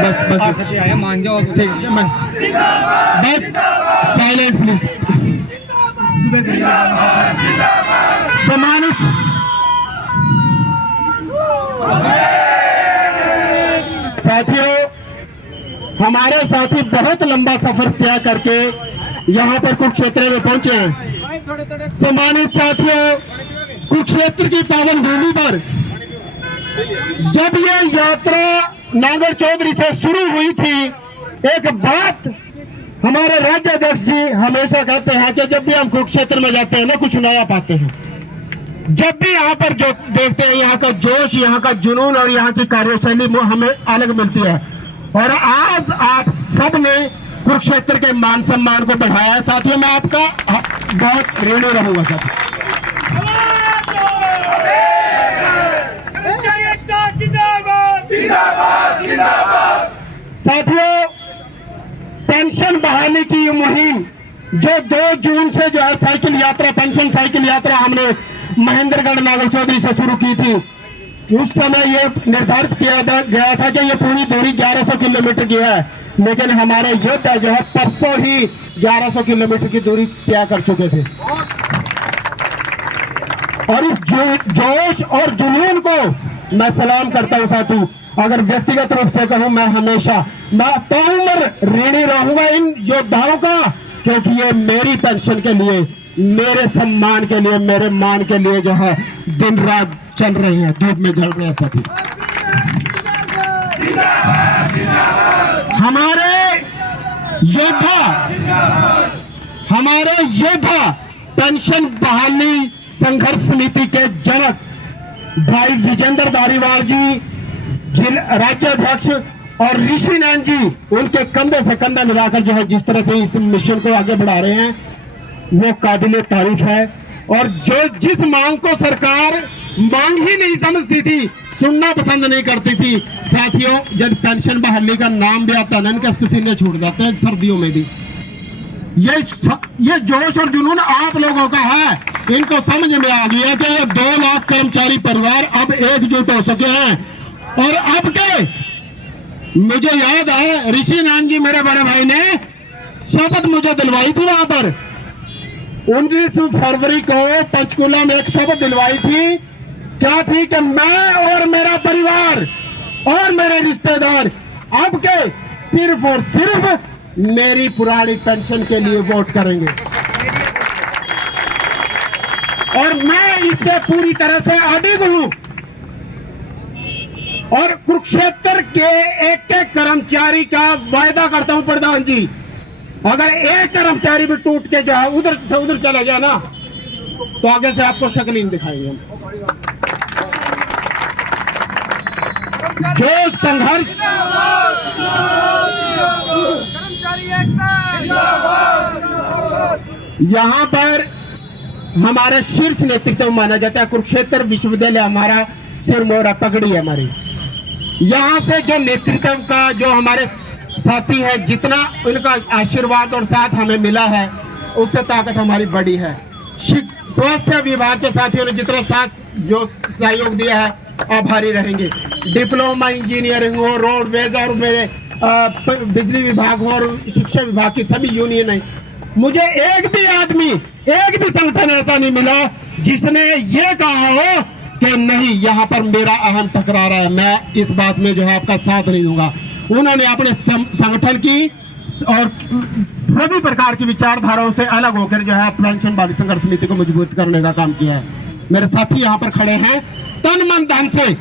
बस मान जाओ, ठीक है, बस साइलेंट प्लीज। सम्मानित साथियों, हमारे साथी बहुत लंबा सफर तय करके यहाँ पर कुरुक्षेत्र में पहुंचे हैं। सम्मानित साथियों, कुरुक्षेत्र की पावन भूमि पर जब ये यात्रा नागर चौधरी से शुरू हुई थी, एक बात हमारे राज्य अध्यक्ष जी हमेशा कहते हैं कि जब भी हम कुरुक्षेत्र में जाते हैं ना, कुछ नया पाते हैं। जब भी यहाँ पर जो देखते हैं, यहाँ का जोश, यहाँ का जुनून और यहाँ की कार्यशैली हमें अलग मिलती है। और आज आप सब ने कुरुक्षेत्र के मान सम्मान को बढ़ाया है। साथियों, मैं आपका बहुत ऋणी रहूंगा साथियों। साथियों, पेंशन बहाली की ये मुहिम जो 2 जून से जो है साइकिल यात्रा, पेंशन साइकिल यात्रा हमने महेंद्रगढ़ नागर चौधरी से शुरू की थी। उस समय ये निर्धारित किया गया था कि ये पूरी दूरी 1100 किलोमीटर की है, लेकिन हमारे योद्धा जो है परसों ही 1100 किलोमीटर की दूरी तय कर चुके थे। और इस जोश और जुनून को मैं सलाम करता हूं साथी। अगर व्यक्तिगत रूप से कहूं, मैं हमेशा ताउम्र ऋणी रहूंगा इन योद्धाओं का, क्योंकि ये मेरी पेंशन के लिए, मेरे सम्मान के लिए, मेरे मान के लिए जो है दिन रात चल रहे हैं, धूप में जल रहे हैं साथी। हमारे योद्धा पेंशन बहाली संघर्ष समिति के जनक भाई विजेंद्र धारीवाल जी, राज्य अध्यक्ष, और ऋषि नैन जी उनके कंधे से कंधा मिलाकर जो है जिस तरह से इस मिशन को आगे बढ़ा रहे हैं, वो काबिले तारीफ है। और जो जिस मांग को सरकार मांग ही नहीं समझती थी, सुनना पसंद नहीं करती थी, साथियों, जब पेंशन बहाली का नाम भी आता है, इनके पसीने छूट जाते हैं सर्दियों में भी। ये जोश और जुनून आप लोगों का है। इनको समझ में आ गया कि ये 2 लाख कर्मचारी परिवार अब एकजुट हो सके हैं। और अब के मुझे याद है, ऋषि नान जी मेरे बड़े भाई ने शपथ मुझे दिलवाई थी वहां पर 19 फरवरी को पंचकुला में एक शपथ दिलवाई थी। क्या थी कि मैं और मेरा परिवार और मेरे रिश्तेदार अब के सिर्फ और सिर्फ मेरी पुरानी पेंशन के लिए वोट करेंगे। और मैं इससे पूरी तरह से अडिग हूं। और कुरुक्षेत्र के एक एक कर्मचारी का वायदा करता हूं प्रधान जी, अगर एक कर्मचारी भी टूट के जो है उधर से उधर चला जाए ना, तो आगे से आपको शक्ल ही नहीं दिखाएंगे हम। जो संघर्ष यहाँ पर हमारा शीर्ष नेतृत्व माना जाता है। कुरुक्षेत्र विश्वविद्यालय हमारा सिरमौर पगड़ी है हमारी। यहाँ से जो नेतृत्व का जो हमारे साथी है, जितना उनका आशीर्वाद और साथ हमें मिला है, उससे ताकत हमारी बड़ी है। स्वास्थ्य विभाग के साथियों ने जितना साथ जो सहयोग दिया है, आभारी रहेंगे। डिप्लोमा इंजीनियरिंग हो, रोडवेज और मेरे बिजली विभाग हो और शिक्षा विभाग की सभी यूनियन है, मुझे एक भी आदमी, एक भी संगठन ऐसा नहीं मिला जिसने ये कहा हो कि नहीं यहाँ पर मेरा अहम टकरार है, मैं इस बात में जो है आपका साथ नहीं दूंगा। उन्होंने अपने संगठन की और सभी प्रकार की विचारधाराओं से अलग होकर जो है पेंशन बहाली संघर्ष समिति को मजबूत करने का काम किया है। मेरे साथी यहाँ पर खड़े हैं, तन मन धन से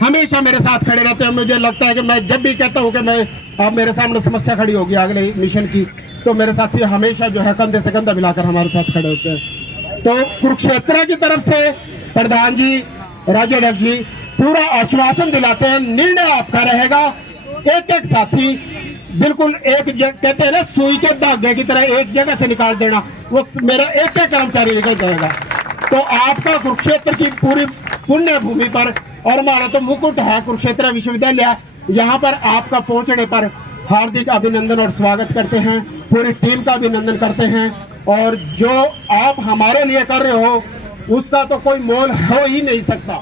हमेशा मेरे साथ खड़े रहते हैं। मुझे लगता है कि मैं जब भी कहता हूँ कि मैं अब मेरे सामने समस्या खड़ी होगी अगले मिशन की, तो मेरे साथी हमेशा जो है कंधे से कंधा मिलाकर हमारे साथ खड़े होते हैं। तो कुरुक्षेत्र की तरफ से प्रधान जी, राज्याध्यक्ष जी पूरा आश्वासन दिलाते हैं, निर्णय आपका रहेगा। एक एक साथी बिल्कुल कहते हैं ना, सुई के धागे की तरह एक जगह से निकाल देना, वो मेरा एक एक कर्मचारी निकल जाएगा। तो आपका कुरुक्षेत्र की पूरी पुण्य भूमि पर, और हमारा तो मुकुट है कुरुक्षेत्र विश्वविद्यालय, यहाँ पर आपका पहुंचने पर हार्दिक अभिनंदन और स्वागत करते हैं। पूरी टीम का अभिनंदन करते हैं, और जो आप हमारे लिए कर रहे हो उसका तो कोई मोल हो ही नहीं सकता।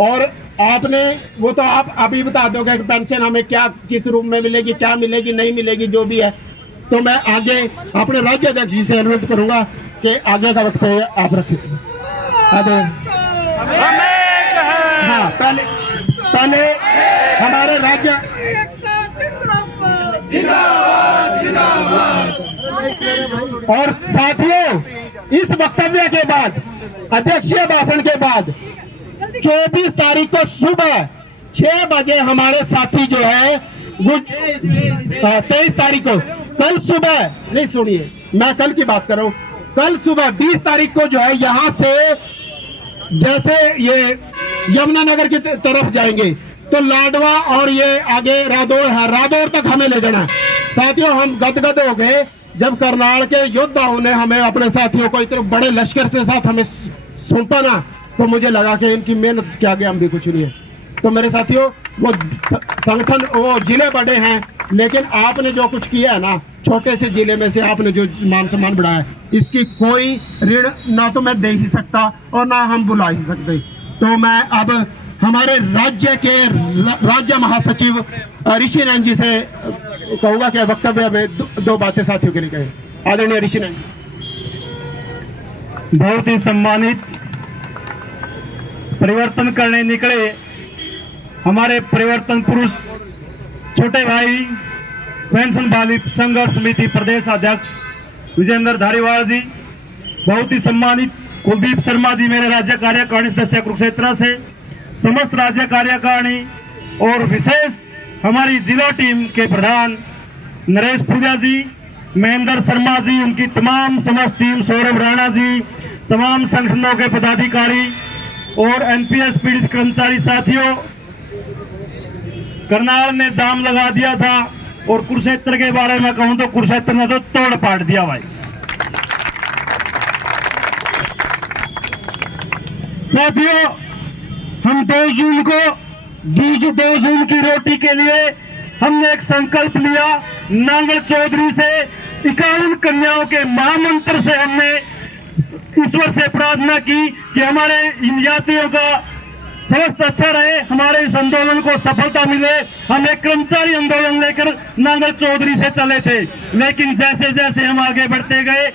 और आपने वो तो आप अभी बता दोगे कि पेंशन हमें क्या किस रूप में मिलेगी, क्या मिलेगी, नहीं मिलेगी, जो भी है। तो मैं आगे अपने राज्याध्यक्ष जी से अनुरोध करूंगा कि आगे का वक्त आप रखें। हाँ, पहले हमारे राज्य और साथियों, इस वक्तव्य के बाद, अध्यक्षीय भाषण के बाद 24 तारीख को सुबह 6 बजे हमारे साथी जो है 23 तारीख को, कल सुबह नहीं, सुनिए मैं कल की बात कर रहा हूँ, कल सुबह 20 तारीख को जो है यहाँ से जैसे ये यमुनानगर की तरफ जाएंगे तो लाडवा और ये आगे रादौर है, रादौर तक हमें ले जाना है। साथियों, हम गदगद हो गए जब करनाल के योद्धाओं ने हमें, अपने साथियों को इतने बड़े लश्कर के साथ हमें सौंपा ना, तो मुझे लगा कि इनकी मेहनत के आगे हम भी कुछ नहीं है। तो मेरे साथियों, वो संगठन, वो जिले बड़े हैं, लेकिन आपने जो कुछ किया है ना, छोटे से जिले में से आपने जो मान सम्मान बढ़ाया है, इसकी कोई ऋण ना तो मैं दे ही सकता और ना हम बुला ही सकते। तो मैं अब हमारे राज्य के राज्य महासचिव ऋषि नंदन जी से कहूँगा कि वक्तव्य में दो बातें साथियों के लिए कहें। आदरणीय ऋषि नंदन जी। बहुत ही सम्मानित परिवर्तन करने निकले हमारे परिवर्तन पुरुष छोटे भाई पेंशन बहाली संघर्ष समिति प्रदेश अध्यक्ष विजेंद्र धारीवाल जी, बहुत ही सम्मानित कुलदीप शर्मा जी मेरे राज्य कार्यकारिणी सदस्य कुरुक्षेत्र से, समस्त राज्य कार्यकारिणी और विशेष हमारी जिला टीम के प्रधान नरेश पूजा जी, महेंद्र शर्मा जी, उनकी तमाम समस्त टीम, सौरभ राणा जी, तमाम संगठनों के पदाधिकारी और एनपीएस पीड़ित कर्मचारी साथियों, करनाल ने जाम लगा दिया था और कुरुक्षेत्र के बारे में कहूं तो कुरुक्षेत्र ने तो तोड़ पाट दिया भाई। साथियों, हम 2 जून को 2 जून की रोटी के लिए हमने एक संकल्प लिया, नांगल चौधरी से 51 कन्याओं के महामंत्र से हमने ईश्वर से प्रार्थना की कि हमारे इन यात्रियों का स्वास्थ्य अच्छा रहे, हमारे इस आंदोलन को सफलता मिले। हम एक कर्मचारी आंदोलन लेकर नांगल चौधरी से चले थे, लेकिन जैसे जैसे हम आगे बढ़ते गए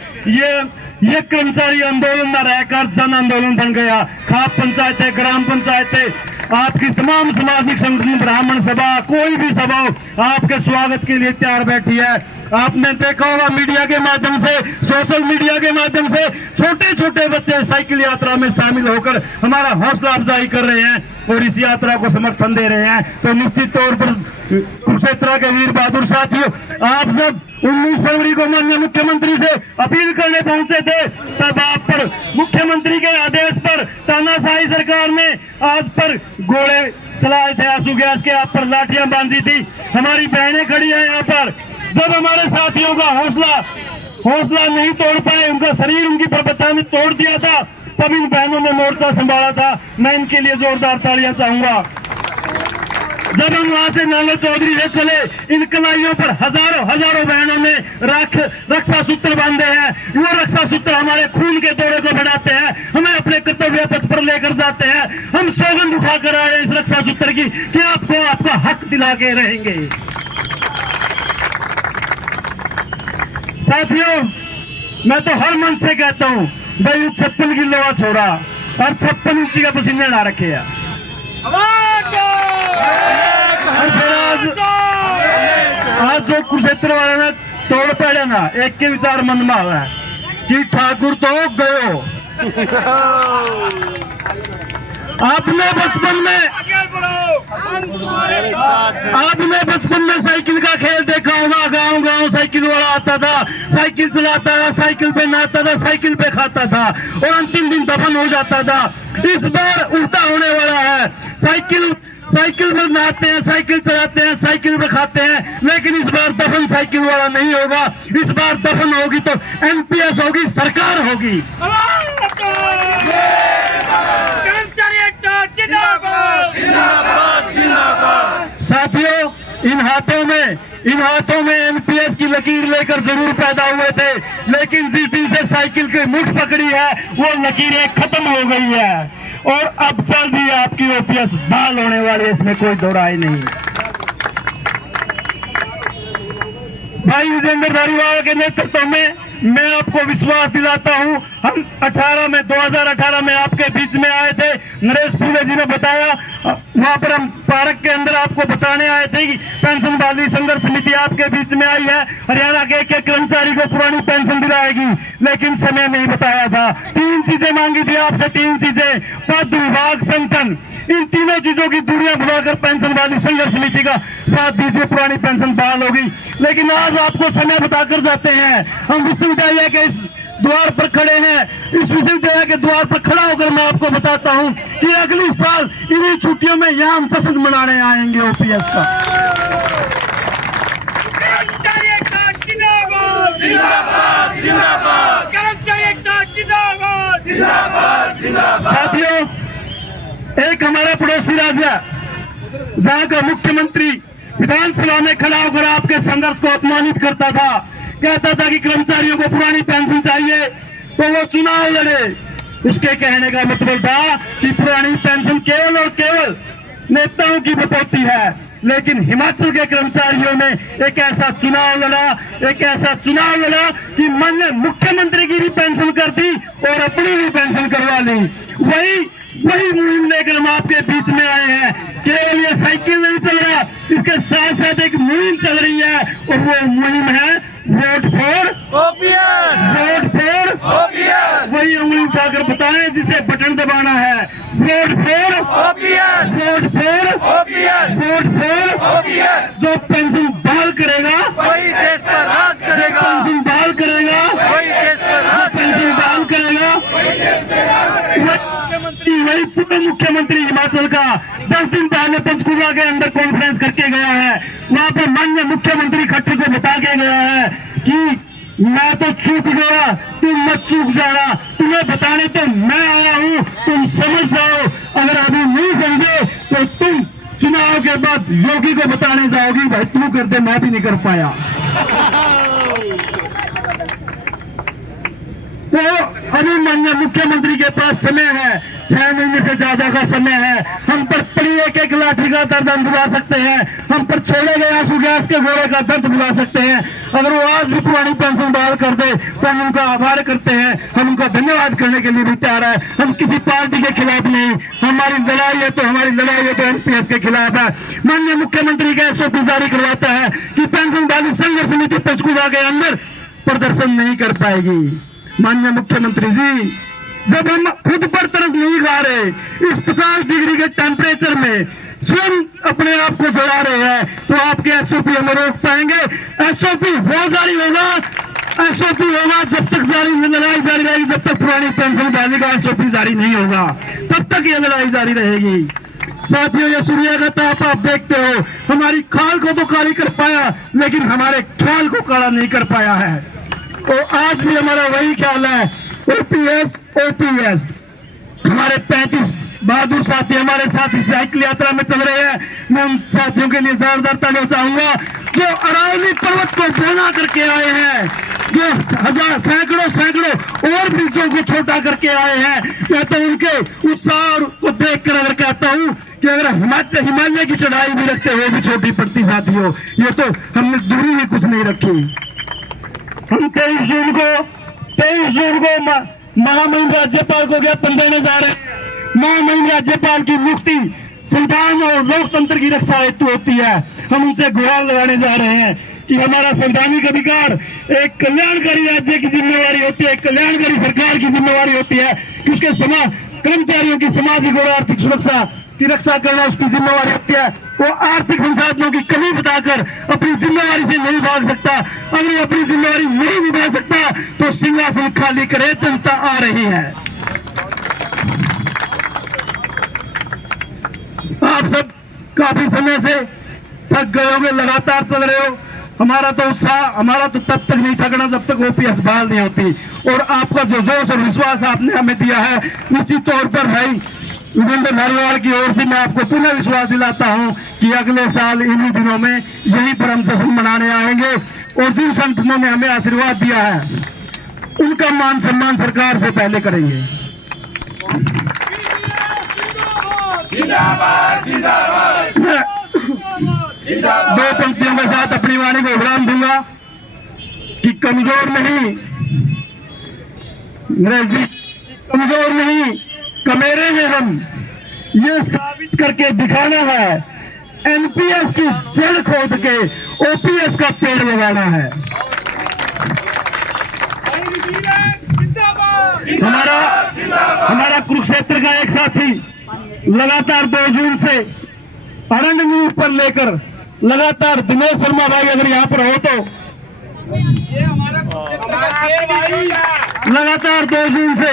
ये कर्मचारी आंदोलन न रहकर जन आंदोलन बन गया। खाप पंचायतें, ग्राम पंचायतें, आपकी तमाम सामाजिक संगठन, ब्राह्मण सभा, कोई भी सभा आपके स्वागत के लिए तैयार बैठी है। आपने देखा होगा मीडिया के माध्यम से, सोशल मीडिया के माध्यम से छोटे छोटे बच्चे साइकिल यात्रा में शामिल होकर हमारा हौसला अफजाई कर रहे हैं और इस यात्रा को समर्थन दे रहे हैं। तो निश्चित तौर पर कुरुक्षेत्र के वीर बहादुर साथियों, आप जब 19 फरवरी को माननीय मुख्यमंत्री से अपील करने पहुंचे थे, तब आप पर मुख्यमंत्री के आदेश पर तानाशाही सरकार ने आप पर गोले चलाए थे, आंसू गैस के आप पर लाठियां बांधी थी। हमारी बहनें खड़ी हैं यहाँ पर, जब हमारे साथियों का हौसला नहीं तोड़ पाए, उनका शरीर उनकी प्रबलता ने तोड़ दिया था, तब इन बहनों ने मोर्चा संभाला था। मैं इनके लिए जोरदार तालियां चाहूंगा। जब हम वहां से नांगल चौधरी से चले, इन कलाइयों पर हजारों बहनों ने रक्षा सूत्र बांधे हैं। वो रक्षा सूत्र हमारे खून के दौरे को बढ़ाते हैं, हमें अपने कर्तव्य पथ पर लेकर जाते हैं। हम सौगंध उठाकर आए हैं इस रक्षा सूत्र की कि आपको आपका हक दिला के रहेंगे। साथियों, मैं तो हर मन से कहता हूं, भाई 56 की लोहा छोड़ा, और 56 इंची का पसीने ला रखे हैं। और फिर आज जो कुरुक्षेत्र वाले ने तोड़ पड़े ना, एक के विचार मन में आवा है कि ठाकुर तो गयो। आपने बचपन में साइकिल का खेल देखा होगा। गांव गांव साइकिल वाला आता था, साइकिल चलाता था, साइकिल पे नहाता था, साइकिल पे खाता था और अंतिम दिन दफन हो जाता था। इस बार उल्टा होने वाला है। साइकिल में नहाते हैं, साइकिल चलाते हैं, साइकिल में खाते हैं, लेकिन इस बार दफन साइकिल वाला नहीं होगा। इस बार दफन होगी तो एमपीएस होगी, सरकार होगी। साथियों, इन हाथों में एमपीएस की लकीर लेकर जरूर पैदा हुए थे, लेकिन जिस दिन से साइकिल की मुठ पकड़ी है वो लकीरें खत्म हो गई है और अब चल रही है आपकी ओपीएस बाल होने वाली है, इसमें कोई दो राय नहीं। भाई विजेंद्र धारीवाल के नेतृत्व में मैं आपको विश्वास दिलाता हूं, हम 2018 में आपके बीच में आए थे। नरेश फूले जी ने बताया, वहां पर हम पार्क के अंदर आपको बताने आए थे कि पेंशन बहाली संघर्ष समिति आपके बीच में आई है, हरियाणा के एक कर्मचारी को पुरानी पेंशन दिलाएगी, लेकिन समय नहीं बताया था। 3 चीजें मांगी थी आपसे, 3 चीजें, पद, विभाग, संगठन। इन तीनों चीजों की दूरियां भुलाकर पेंशन वाली संघर्ष समिति का साथ दीजिए, पुरानी पेंशन बहाल होगी। लेकिन आज आपको समय बताकर जाते हैं। हम विश्वविद्यालय के इस द्वार पर खड़े हैं, इस विश्वविद्यालय के द्वार पर खड़ा होकर मैं आपको बताता हूं कि अगली साल इन्हीं छुट्टियों में यहां हम जश्न मनाने आएंगे ओपीएस का। साथियों, एक हमारा पड़ोसी राज्य जहां का मुख्यमंत्री विधानसभा में खड़ा होकर आपके संघर्ष को अपमानित करता था, कहता था कि कर्मचारियों को पुरानी पेंशन चाहिए तो वो चुनाव लड़े। उसके कहने का मतलब था कि पुरानी पेंशन केवल और केवल नेताओं की बटौती है, लेकिन हिमाचल के कर्मचारियों ने एक ऐसा चुनाव लड़ा कि माननीय मुख्यमंत्री की भी पेंशन कर दी और अपनी भी पेंशन करवा ली। वही मुहिम लेकर हम आपके बीच में आए हैं। केवल ये साइकिल नहीं चल रहा, इसके साथ साथ एक मुहिम चल रही है और वो मुहिम है vote for OPS. Vote for OPS, वही उंगली उठाकर बताएं जिसे बटन दबाना है। Vote for OPS, vote for OPS, vote for OPS. जो पेंशन बहाल करेगा वही देश पर राज करेगा, पेंशन बहाल करेगा वही देश पर राज पेंशन बहाल करेगा। वही पूर्व मुख्यमंत्री हिमाचल का 10 दिन पहले पंचकुला के अंदर कॉन्फ्रेंस करके गया है। वहां पर माननीय मुख्यमंत्री खट्टर को बता के गया है कि मैं तो चूक गया, तुम मत चूक जाना, तुम्हें बताने तो मैं आया हूं, तुम समझ जाओ। अगर अभी नहीं समझे तो तुम चुनाव के बाद योगी को बताने जाओगी, भाई तू कर दे, मैं भी नहीं कर पाया। तो अभी माननीय मुख्यमंत्री के पास समय है, 6 महीने से ज्यादा का समय है। हम पर पड़ी एक लाठी का दर्द हम भुला सकते हैं, हम पर छोड़े गए आंसू गैस के घोड़े का दर्द भुला सकते हैं। अगर वो आज भी पुरानी पेंशन बहाल कर दे तो हम उनका आभार करते हैं, हम उनका धन्यवाद करने के लिए भी तैयार है। हम किसी पार्टी के खिलाफ नहीं, हमारी लड़ाई है तो एमपीएस के खिलाफ है। माननीय मुख्यमंत्री का एसओपी जारी करवाता है कि पेंशन बहाली संघर्ष समिति पंचकुला के अंदर प्रदर्शन नहीं कर पाएगी। माननीय मुख्यमंत्री जी, जब हम खुद पर तरस नहीं खा रहे, इस 50 डिग्री के टेम्परेचर में स्वयं अपने आप को जला रहे हैं, तो आपके एसओपी हमें रोक पाएंगे? एसओपी वो जारी होगा, एसओपी होगा जब तक लड़ाई जारी रहेगी, जब तक पुरानी पेंशन बहाली का एसओपी जारी नहीं होगा तब तक ये लड़ाई जारी रहेगी। साथियों, ये सूर्य का ताप आप देखते हो, हमारी खाल को तो काली कर पाया लेकिन हमारे ख्याल को काला नहीं कर पाया है। तो आज भी हमारा वही ख्याल है, ओपीएस ओपीएस। हमारे 35 बहादुर साथी हमारे साथ इस साइकिल यात्रा में चल रहे हैं। मैं उन साथियों के लिए जोरदार तालियां चाहूंगा जो अरावली पर्वत को बना करके आए हैं, जो सैकड़ों और ब्रिजों को छोटा करके आए हैं। मैं तो उनके उत्साह को देख कर अगर कहता हूँ कि अगर हिमालय की चढ़ाई भी रखते हुए भी छोटी पड़ती साथियों, ये तो हमने दूरी भी कुछ नहीं रखी। हम 23 जून को महामहिम राज्यपाल को ज्ञापन देने जा रहे हैं। महामहिम राज्यपाल की नियुक्ति संविधान और लोकतंत्र की रक्षा हेतु होती है। हम उनसे गुहार लगाने जा रहे हैं कि हमारा संवैधानिक अधिकार एक कल्याणकारी राज्य की जिम्मेवारी होती है, एक कल्याणकारी सरकार की जिम्मेवारी होती है कि उसके कर्मचारियों की सामाजिक और आर्थिक सुरक्षा की रक्षा करना उसकी जिम्मेवारी होती है। वो आर्थिक संसाधनों की कमी बताकर अपनी जिम्मेवारी से नहीं भाग सकता। अगर वो अपनी जिम्मेवारी नहीं निभा सकता तो सिंहासन खाली करे जनता आ रही है। आप सब काफी समय से थक गए होंगे, लगातार चल रहे हो। हमारा तो उत्साह, हमारा तो तब तक नहीं थकना जब तक ओपीएस बहाल नहीं होती। और आपका जो जोश और विश्वास आपने हमें दिया है, निश्चित तौर पर भाई विजेंद्र धारीवाल की ओर से मैं आपको पुनः विश्वास दिलाता हूं कि अगले साल इन्हीं दिनों में यहीं पर हम जश्न मनाने आएंगे। और जिन संतों ने हमें आशीर्वाद दिया है उनका मान सम्मान सरकार से पहले करेंगे। दो पंक्तियों के साथ अपनी वाणी को विराम दूंगा कि कमजोर नहीं, कमजोर नहीं कमेरे हैं हम, ये साबित करके दिखाना है। एनपीएस की जड़ खोद के ओपीएस का पेड़ लगाना है। हमारा कुरुक्षेत्र का एक साथी लगातार 2 जून से अरण्य न्यूज पर लेकर लगातार दिनेश शर्मा भाई अगर यहाँ पर हो तो लगातार 2 जून से,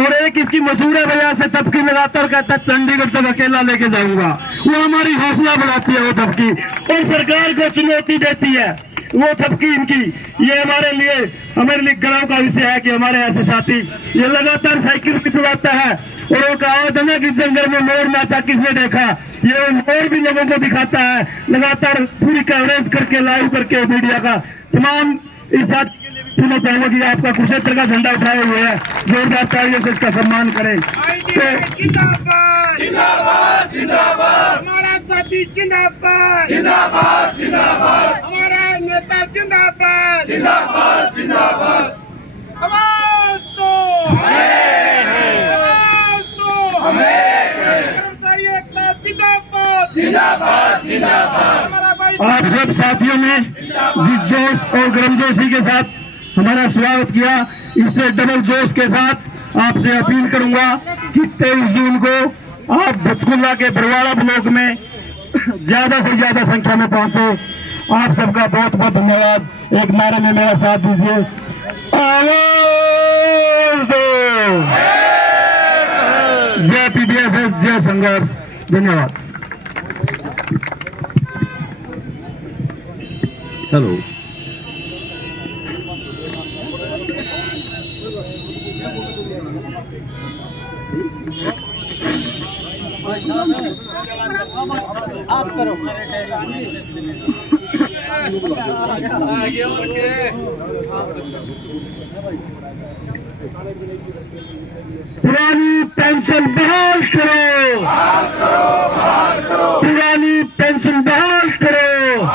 और एक इसकी मशहूर वजह से तबकी लगातार कहता चंडीगढ़ तक अकेला लेके जाऊंगा। वो हमारी हौसला बढ़ाती है वो तबकी, और सरकार को चुनौती देती है वो तबकी इनकी। ये हमारे लिए गर्व का विषय है कि हमारे ऐसे साथी ये लगातार साइकिल भी चलाता है। और वो कहावत है ना कि जंगल में मोर नाचा किसने देखा, ये मोर भी लोगों को दिखाता है लगातार पूरी कवरेज करके लाइव करके मीडिया का। तमाम इस साथ सुनना चाहूंगा कि आपका कुरुक्षेत्र का झंडा उठाए हुए है, जोरदार तालियों से इसका सम्मान करें। जिंदाबाद जिंदाबाद जिंदाबाद, हमारा साथी जिंदाबाद जिंदाबाद जिंदाबाद, हमारा नेता जिंदाबाद जिंदाबाद जिंदाबाद। आवाज दो कर्मचारी एकता जिंदाबाद जिंदाबाद जिंदाबाद। आप सब साथियों ने जिस जोश और गर्मजोशी के साथ हमारा स्वागत किया, इससे डबल जोश के साथ आपसे अपील करूंगा कि 23 जून को आप पंचकुला के बरवाड़ा ब्लॉक में ज्यादा से ज्यादा संख्या में पहुंचे। आप सबका बहुत बहुत धन्यवाद। एक नारे में मेरा साथ दीजिए, आवाज दो, जय पीडीएसएस, जय संघर्ष। धन्यवाद। हेलो आप करो। पुरानी पेंशन बहाल करो, पुरानी पेंशन